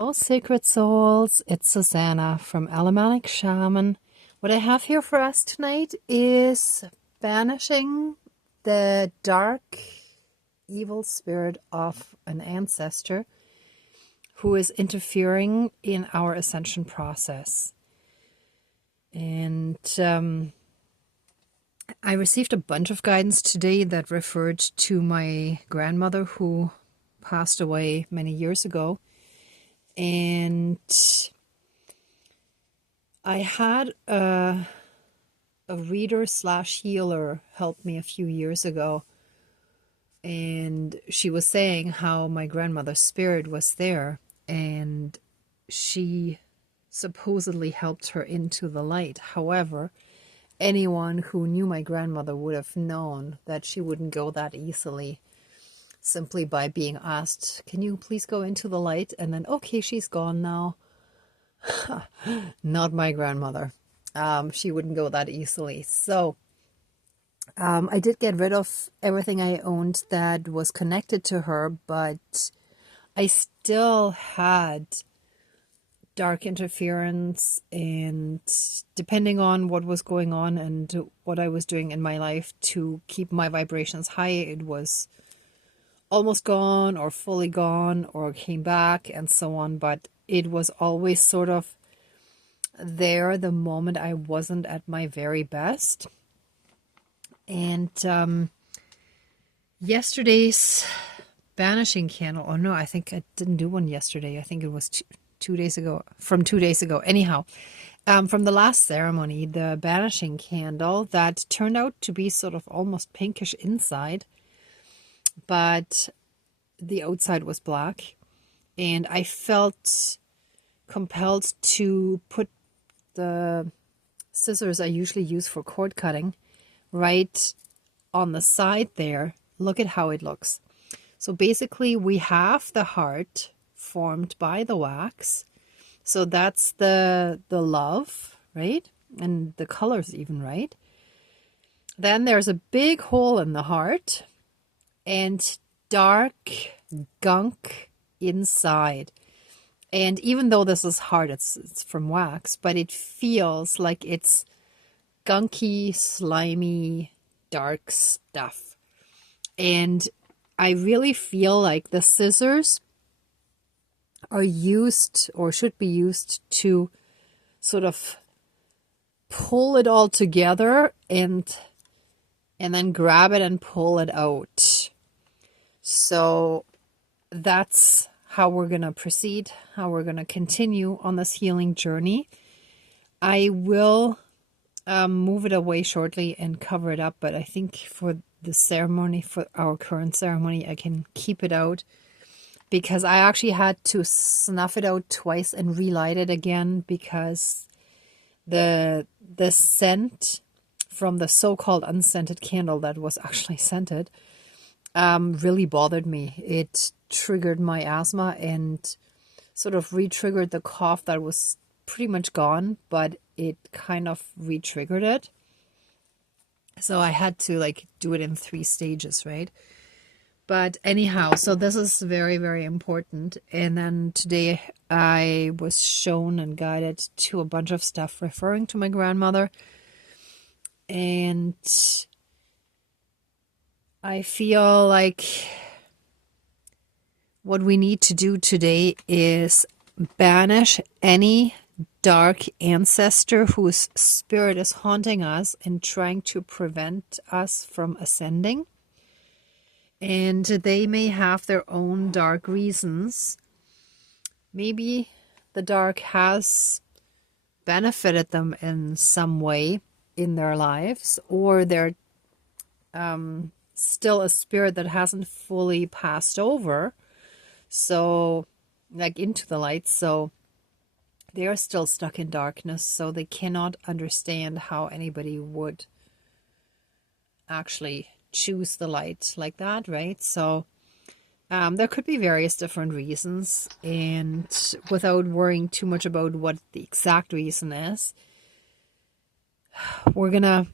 Oh, sacred souls, it's Susanna from Alamanic Shaman. What I have here for us tonight is banishing the dark, evil spirit of an ancestor who is interfering in our ascension process. And I received a bunch of guidance today that referred to my grandmother who passed away many years ago. And I had a reader slash healer help me a few years ago. And she was saying how my grandmother's spirit was there. And she supposedly helped her into the light. However, anyone who knew my grandmother would have known that she wouldn't go that easily simply by being asked, can you please go into the light? And then, okay, she's gone now. Not my grandmother. She wouldn't go that easily. So I did get rid of everything I owned that was connected to her, but I still had dark interference, and depending on what was going on and what I was doing in my life to keep my vibrations high, it was almost gone or fully gone or came back and so on. But it was always sort of there the moment I wasn't at my very best. And yesterday's banishing candle, oh no, I think I didn't do one yesterday. I think it was 2 days ago, from 2 days ago. Anyhow, from the last ceremony, the banishing candle that turned out to be sort of almost pinkish inside, but the outside was black. And I felt compelled to put the scissors I usually use for cord cutting right on the side there. Look at how it looks. So basically we have the heart formed by the wax. So that's the love, right? And the color's even right. Then there's a big hole in the heart and dark gunk inside. And even though this is hard, it's from wax, but it feels like it's gunky, slimy, dark stuff. And I really feel like the scissors are used or should be used to sort of pull it all together and then grab it and pull it out. So that's how we're going to proceed, how we're going to continue on this healing journey. I will move it away shortly and cover it up, but I think for the ceremony, for our current ceremony, I can keep it out because I actually had to snuff it out twice and relight it again because the scent from the so-called unscented candle that was actually scented really bothered me. It triggered my asthma and sort of re-triggered the cough that was pretty much gone, but it kind of re-triggered it. So I had to like do it in 3 stages, right? But anyhow, so this is very, very important. And then today I was shown and guided to a bunch of stuff referring to my grandmother. And I feel like what we need to do today is banish any dark ancestor whose spirit is haunting us and trying to prevent us from ascending. And they may have their own dark reasons. Maybe the dark has benefited them in some way in their lives, or they're still a spirit that hasn't fully passed over, so like into the light, so they are still stuck in darkness, so they cannot understand how anybody would actually choose the light like that, right? So there could be various different reasons, and without worrying too much about what the exact reason is, we're gonna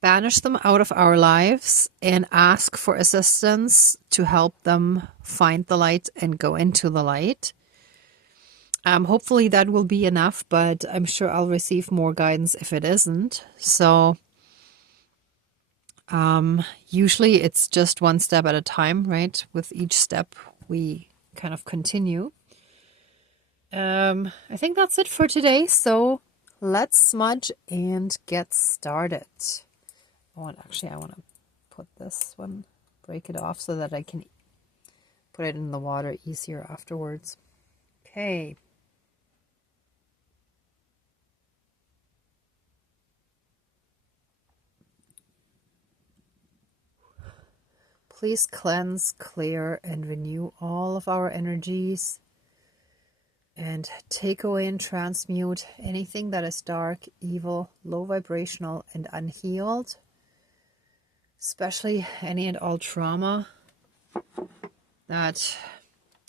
banish them out of our lives and ask for assistance to help them find the light and go into the light. Hopefully that will be enough, but I'm sure I'll receive more guidance if it isn't. So usually it's just one step at a time, right? With each step we kind of continue. I think that's it for today. So let's smudge and get started. I want to put this one, break it off so that I can put it in the water easier afterwards. Okay. Please cleanse, clear, and renew all of our energies, and take away and transmute anything that is dark, evil, low vibrational, and unhealed, especially any and all trauma that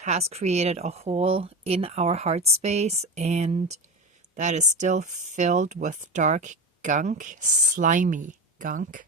has created a hole in our heart space and that is still filled with dark gunk, slimy gunk.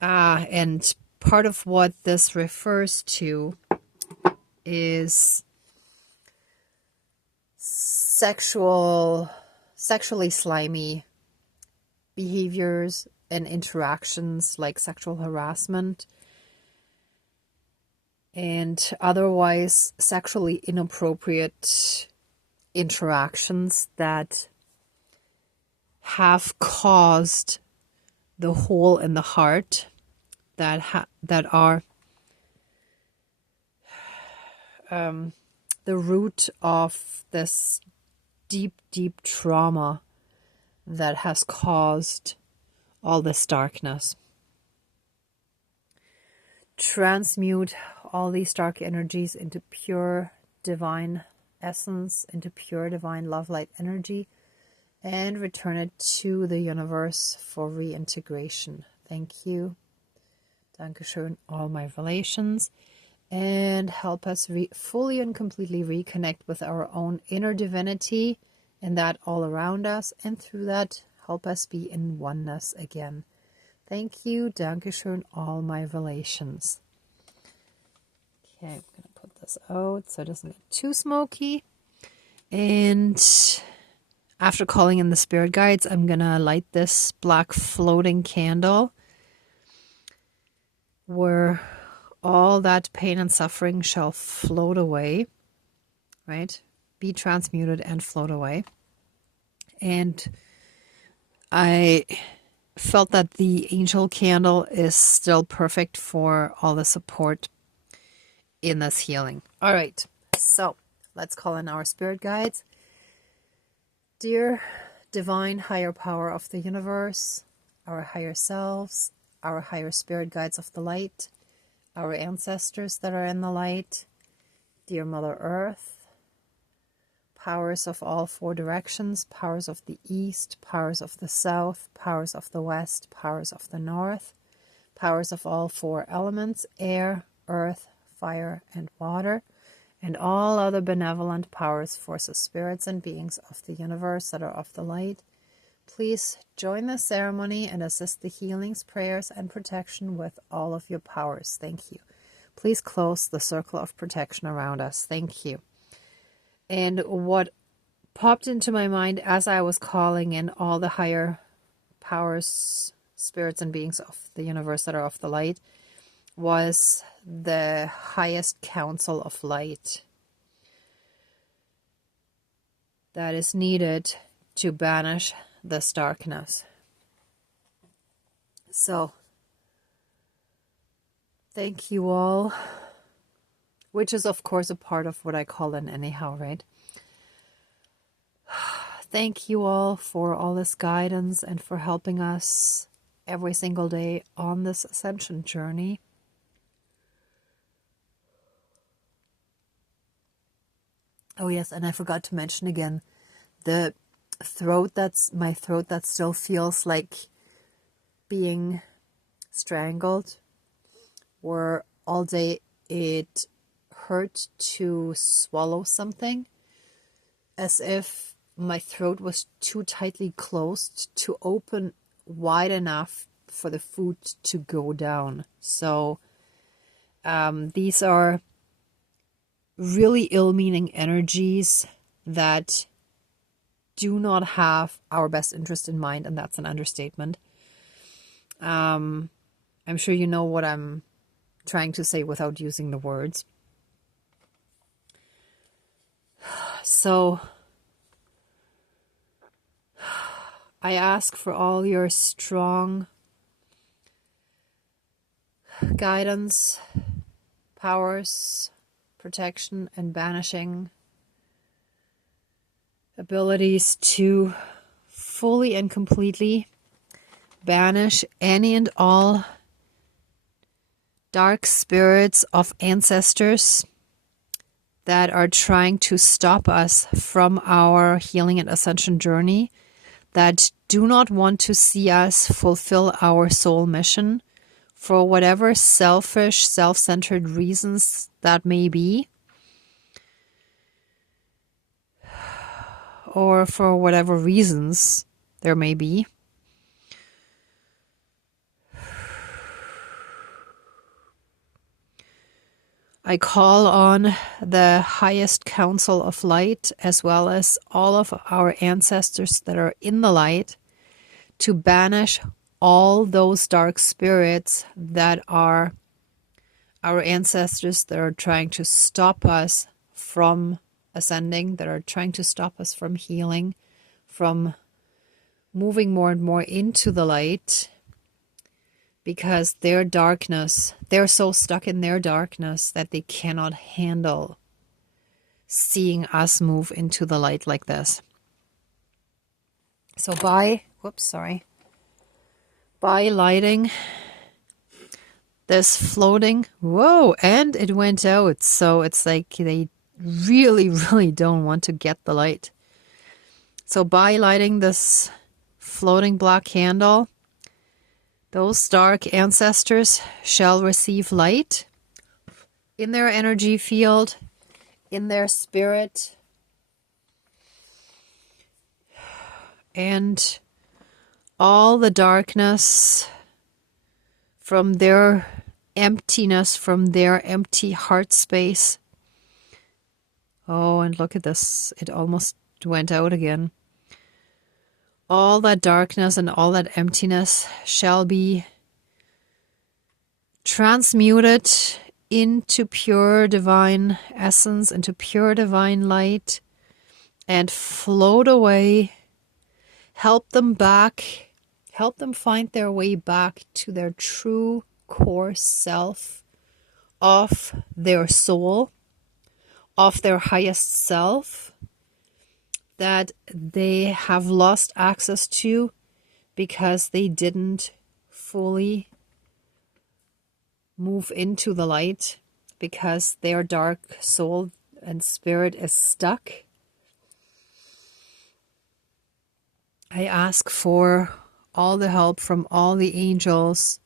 And part of what this refers to is sexually slimy behaviors and interactions like sexual harassment and otherwise sexually inappropriate interactions that have caused the hole in the heart that are the root of this deep trauma that has caused all this darkness. Transmute all these dark energies into pure divine essence, into pure divine love light energy, and return it to the universe for reintegration. Thank you. Dankeschön, all my relations. And help us fully and completely reconnect with our own inner divinity and that all around us. And through that, help us be in oneness again. Thank you. Dankeschön, all my relations. Okay, I'm going to put this out so it doesn't get too smoky. And after calling in the spirit guides, I'm going to light this black floating candle where all that pain and suffering shall float away, right? Be transmuted and float away. And I felt that the angel candle is still perfect for all the support in this healing. All right, so let's call in our spirit guides. Dear divine higher power of the universe, our higher selves, our higher spirit guides of the light, our ancestors that are in the light, dear Mother Earth, powers of all four directions, powers of the east, powers of the south, powers of the west, powers of the north, powers of all four elements, air, earth, fire, and water, and all other benevolent powers, forces, spirits, and beings of the universe that are of the light, please join the ceremony and assist the healings, prayers, and protection with all of your powers. Thank you. Please close the circle of protection around us. Thank you. And what popped into my mind as I was calling in all the higher powers, spirits, and beings of the universe that are of the light was the highest council of light that is needed to banish this darkness. So, thank you all, which is of course a part of what I call in anyhow, right? Thank you all for all this guidance and for helping us every single day on this ascension journey. Oh yes, and I forgot to mention again, the my throat that still feels like being strangled, where all day it hurt to swallow something, as if my throat was too tightly closed to open wide enough for the food to go down. So these are really ill-meaning energies that do not have our best interest in mind, and that's an understatement. I'm sure you know what I'm trying to say without using the words. So I ask for all your strong guidance, powers, protection, and banishing abilities to fully and completely banish any and all dark spirits of ancestors that are trying to stop us from our healing and ascension journey, that do not want to see us fulfill our soul mission for whatever selfish, self-centered reasons that may be, or for whatever reasons there may be. I call on the highest council of light, as well as all of our ancestors that are in the light, to banish all those dark spirits that are our ancestors that are trying to stop us from ascending, that are trying to stop us from healing, from moving more and more into the light, because their darkness, they're so stuck in their darkness that they cannot handle seeing us move into the light like this. So by lighting this floating, whoa, and it went out. So it's like they really, really don't want to get the light. So by lighting this floating black candle, those dark ancestors shall receive light in their energy field, in their spirit, and all the darkness from their emptiness, from their empty heart space. Oh, and look at this. It almost went out again. All that darkness and all that emptiness shall be transmuted into pure divine essence, into pure divine light, and float away. Help them back. Help them find their way back to their true core self of their soul, of their highest self, that they have lost access to because they didn't fully move into the light, because their dark soul and spirit is stuck. I ask for all the help from all the angels.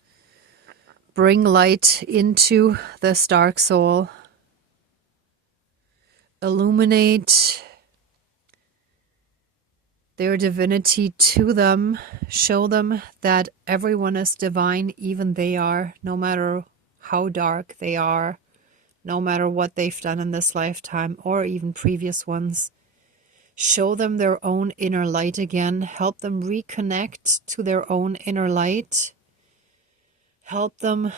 Bring light into this dark soul. Illuminate their divinity to them. Show them that everyone is divine, even they are, no matter how dark they are, no matter what they've done in this lifetime or even previous ones. Show them their own inner light again. Help them reconnect to their own inner light. Help them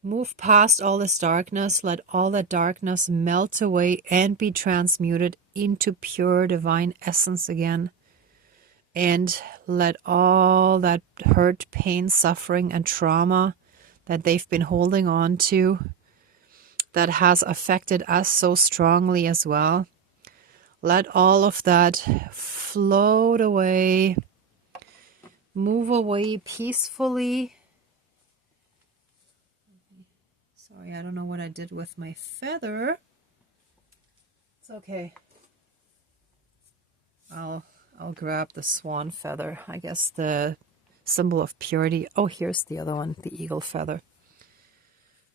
move past all this darkness. Let all that darkness melt away and be transmuted into pure divine essence again. And let all that hurt, pain, suffering, and trauma that they've been holding on to, that has affected us so strongly as well, let all of that float away, move away peacefully. Sorry, I don't know what I did with my feather. It's okay. I'll grab the swan feather. I guess the symbol of purity. Oh, here's the other one, the eagle feather.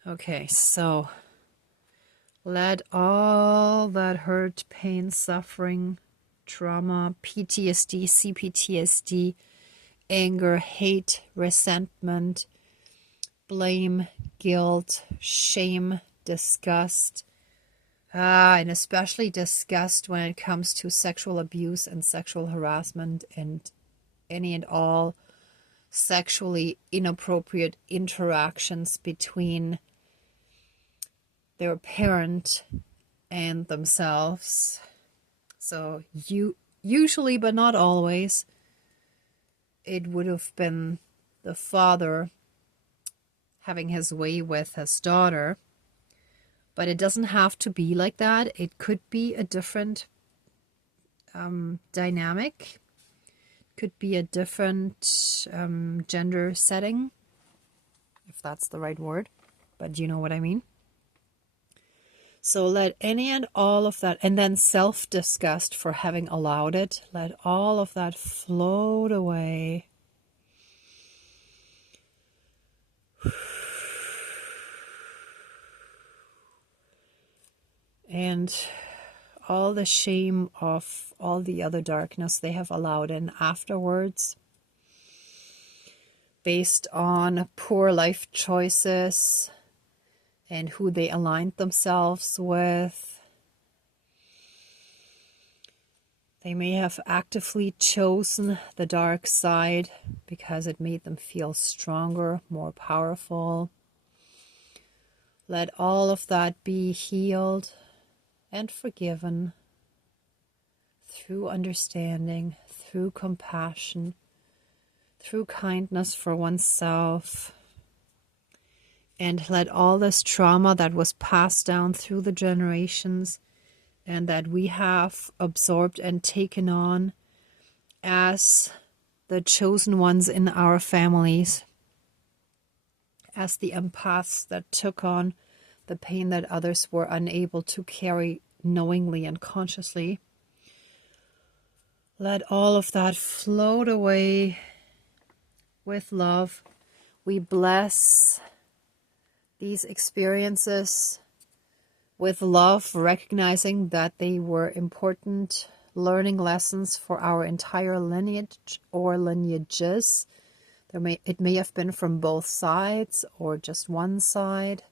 Okay, so let all that hurt, pain, suffering, trauma, PTSD, CPTSD, anger, hate, resentment, blame, guilt, shame, disgust, and especially disgust when it comes to sexual abuse and sexual harassment and any and all sexually inappropriate interactions between their parent and themselves. So usually, but not always, it would have been the father having his way with his daughter. But it doesn't have to be like that. It could be a different dynamic. Could be a different gender setting, if that's the right word. But you know what I mean. So let any and all of that, and then self-disgust for having allowed it, let all of that float away. And all the shame of all the other darkness they have allowed in afterwards, based on poor life choices and who they aligned themselves with. They may have actively chosen the dark side because it made them feel stronger, more powerful. Let all of that be healed and forgiven through understanding, through compassion, through kindness for oneself. And let all this trauma that was passed down through the generations and that we have absorbed and taken on as the chosen ones in our families, as the empaths that took on the pain that others were unable to carry knowingly and consciously. Let all of that float away with love. We bless these experiences with love, recognizing that they were important learning lessons for our entire lineage or lineages. It may have been from both sides or just one side.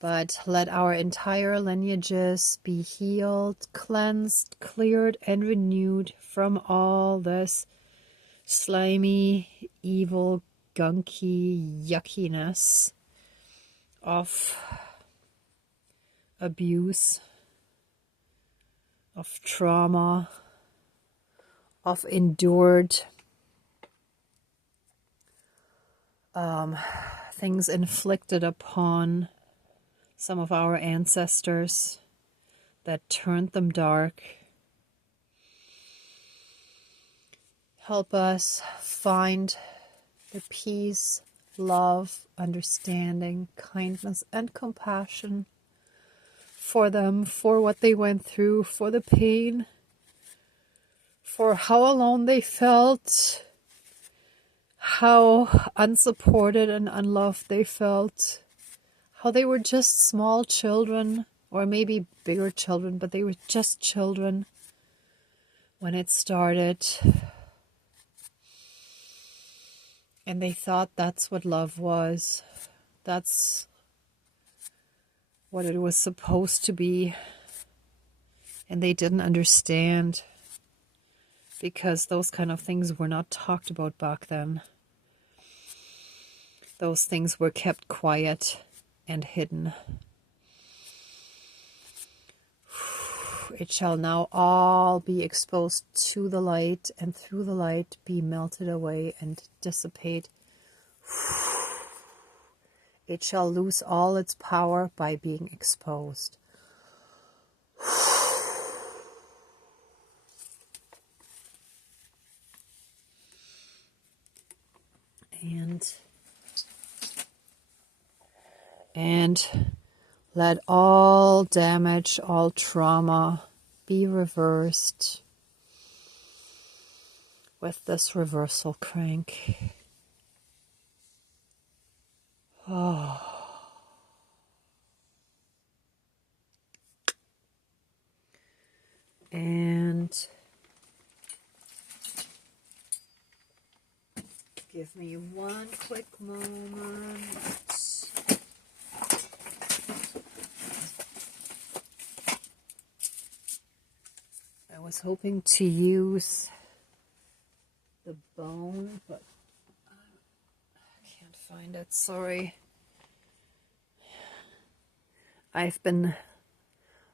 But let our entire lineages be healed, cleansed, cleared, and renewed from all this slimy, evil, gunky yuckiness of abuse, of trauma, of endured things inflicted upon some of our ancestors that turned them dark. Help us find the peace, love, understanding, kindness, and compassion for them, for what they went through, for the pain, for how alone they felt, how unsupported and unloved they felt, how they were just small children, or maybe bigger children, but they were just children when it started. And they thought that's what love was. That's what it was supposed to be. And they didn't understand, because those kind of things were not talked about back then. Those things were kept quiet and hidden. It shall now all be exposed to the light, and through the light be melted away and dissipate. It shall lose all its power by being exposed. And let all damage, all trauma be reversed with this reversal crank. Oh. And give me one quick moment. was hoping to use the bone, but I can't find it. Sorry. I've been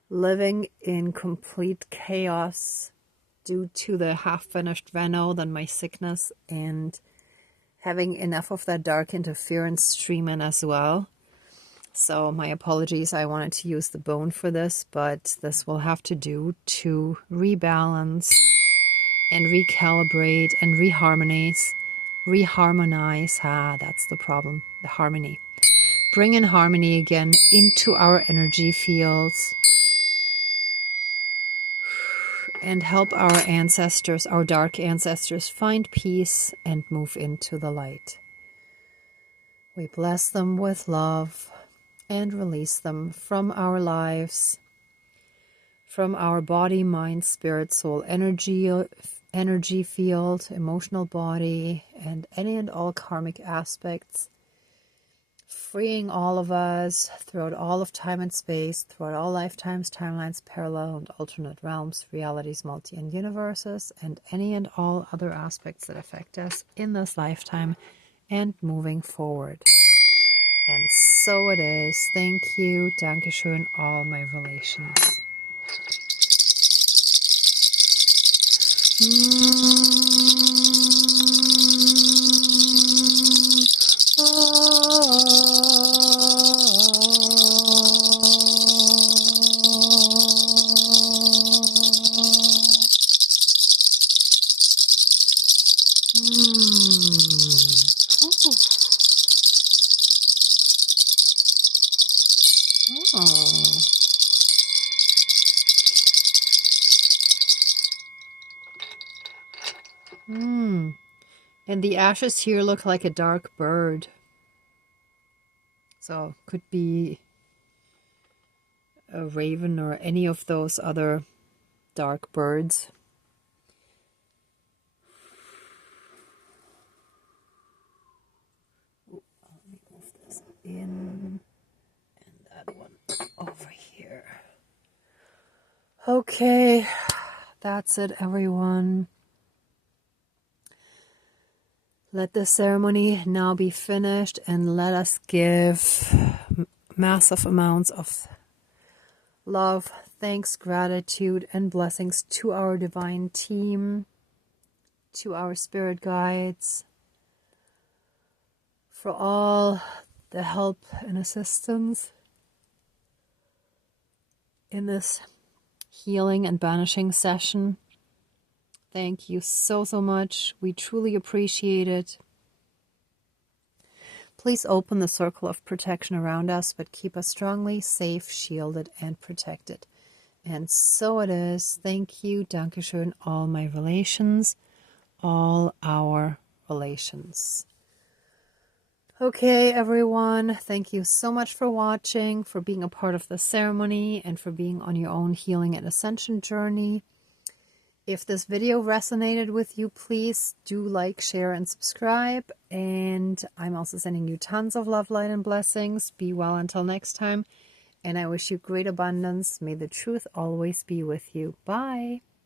living in complete chaos due to the half-finished Venno, then my sickness, and having enough of that dark interference stream in as well. So my apologies, I wanted to use the bone for this, but this will have to do to rebalance and recalibrate and reharmonize. That's the problem, the harmony. Bring in harmony again into our energy fields and help our ancestors, our dark ancestors, find peace and move into the light. We bless them with love and release them from our lives, from our body, mind, spirit, soul, energy field, emotional body, and any and all karmic aspects, freeing all of us throughout all of time and space, throughout all lifetimes, timelines, parallel and alternate realms, realities, multi and universes, and any and all other aspects that affect us in this lifetime and moving forward. And so it is. Thank you. Dankeschön, all my relations. And the ashes here look like a dark bird. So could be a raven or any of those other dark birds. Let me move this in and that one over here. Okay, that's it, everyone. Let the ceremony now be finished and let us give massive amounts of love, thanks, gratitude, and blessings to our divine team, to our spirit guides, for all the help and assistance in this healing and banishing session. Thank you so much. We truly appreciate it. Please open the circle of protection around us, but keep us strongly safe, shielded, and protected. And so it is. Thank you. Dankeschön, all my relations, all our relations. Okay, everyone. Thank you so much for watching, for being a part of the ceremony, and for being on your own healing and ascension journey. If this video resonated with you, please do like, share, and subscribe. And I'm also sending you tons of love, light, and blessings. Be well until next time. And I wish you great abundance. May the truth always be with you. Bye.